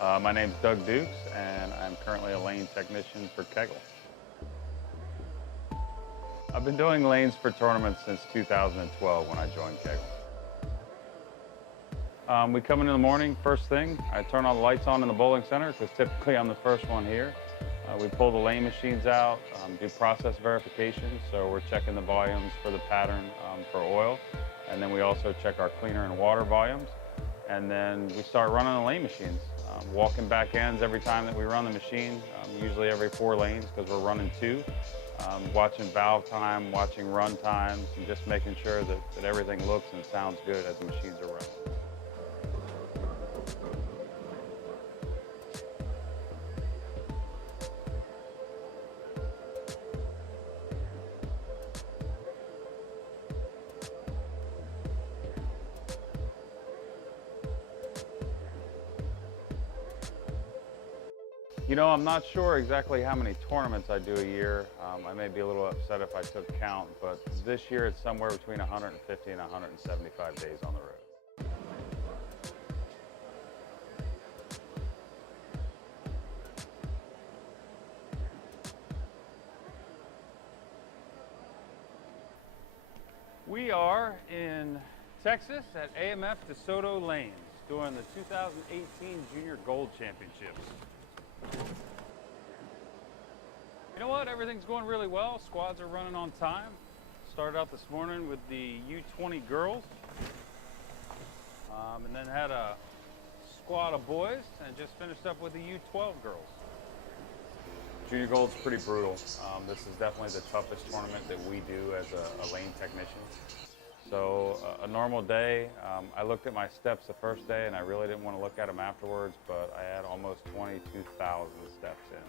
My name's Doug Dukes, and I'm currently a lane technician for Kegel. I've been doing lanes for tournaments since 2012 when I joined Kegel. We come in the morning, first thing, I turn all the lights on in the bowling center because typically I'm the first one here. We pull the lane machines out, do process verification, so we're checking the volumes for the pattern for oil, and then we also check our cleaner and water volumes, and then we start running the lane machines. Walking back ends every time that we run the machine, usually every 4 lanes because we're running 2. Watching valve time, watching run times, and just making sure that everything looks and sounds good as the machines are running. You know, I'm not sure exactly how many tournaments I do a year. I may be a little upset if I took count, but this year it's somewhere between 150 and 175 days on the road. We are in Texas at AMF DeSoto Lanes doing the 2018 Junior Gold Championships. You know what? Everything's going really well. Squads are running on time. Started out this morning with the U20 girls, and then had a squad of boys, and just finished up with the U12 girls. Junior Gold's pretty brutal. This is definitely the toughest tournament that we do as a lane technician. So a normal day, I looked at my steps the first day and I really didn't want to look at them afterwards, but I had almost 22,000 steps in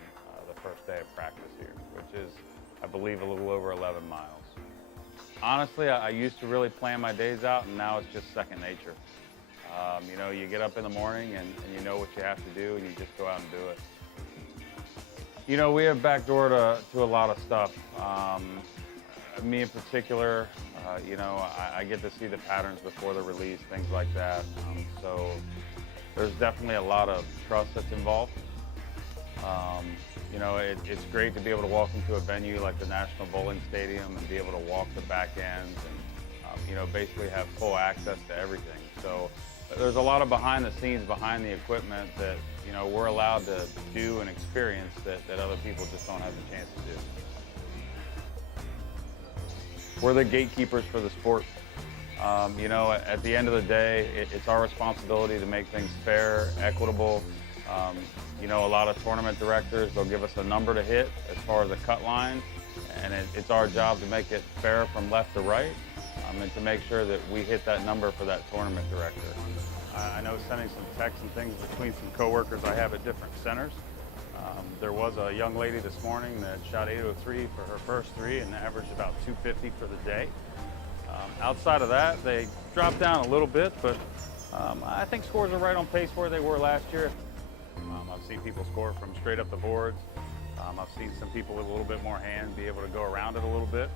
the first day of practice here, which is, I believe, a little over 11 miles. Honestly, I used to really plan my days out, and now it's just second nature. You know, you get up in the morning and you know what you have to do, and you just go out and do it. You know, we have backdoor to a lot of stuff. Me in particular, you know, I get to see the patterns before the release, things like that. So there's definitely a lot of trust that's involved. You know, it's great to be able to walk into a venue like the National Bowling Stadium and be able to walk the back ends and, you know, basically have full access to everything. So there's a lot of behind the scenes, behind the equipment that, you know, we're allowed to do and experience that other people just don't have the chance to do. We're the gatekeepers for the sport. You know, at the end of the day, it's our responsibility to make things fair, equitable. You know, a lot of tournament directors, they'll give us a number to hit as far as a cut line, and it's our job to make it fair from left to right, and to make sure that we hit that number for that tournament director. I know sending some texts and things between some coworkers I have at different centers. There was a young lady this morning that shot 803 for her first 3 and averaged about 250 for the day. Outside of that, they dropped down a little bit, but I think scores are right on pace where they were last year. I've seen people score from straight up the boards. I've seen some people with a little bit more hand be able to go around it a little bit.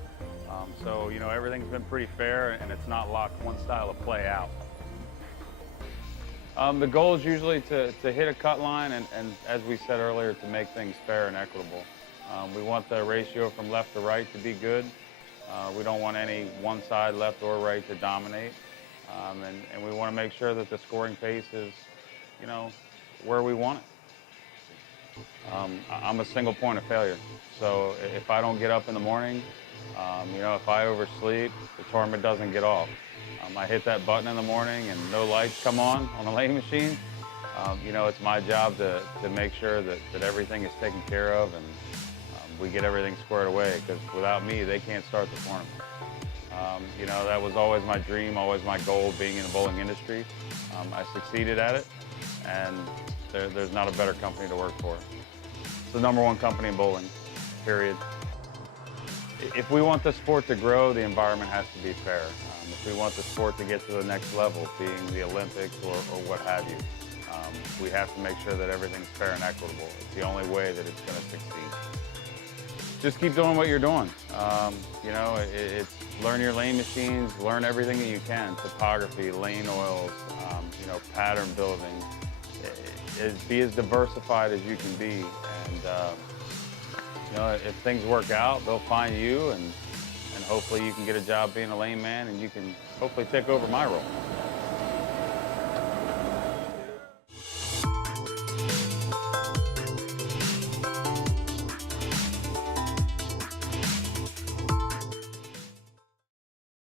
So, you know, everything's been pretty fair, and it's not locked one style of play out. The goal is usually to hit a cut line and, as we said earlier, to make things fair and equitable. We want the ratio from left to right to be good. We don't want any one side, left or right, to dominate. And we want to make sure that the scoring pace is, you know, where we want it. I'm a single point of failure. So if I don't get up in the morning, you know, if I oversleep, the tournament doesn't get off. I hit that button in the morning and no lights come on the lane machine. You know, it's my job to make sure that everything is taken care of and we get everything squared away, because without me, they can't start the tournament. You know, that was always my dream, always my goal, being in the bowling industry. I succeeded at it, and there's not a better company to work for. It's the #1 company in bowling, period. If we want the sport to grow, the environment has to be fair. If we want the sport to get to the next level, being the Olympics or what have you, we have to make sure that everything's fair and equitable. It's the only way that it's going to succeed. Just keep doing what you're doing. You know, it's learn your lane machines, learn everything that you can, topography, lane oils, you know, pattern building. be as diversified as you can be. And you know, if things work out, they'll find you, and hopefully you can get a job being a lane man, and you can hopefully take over my role.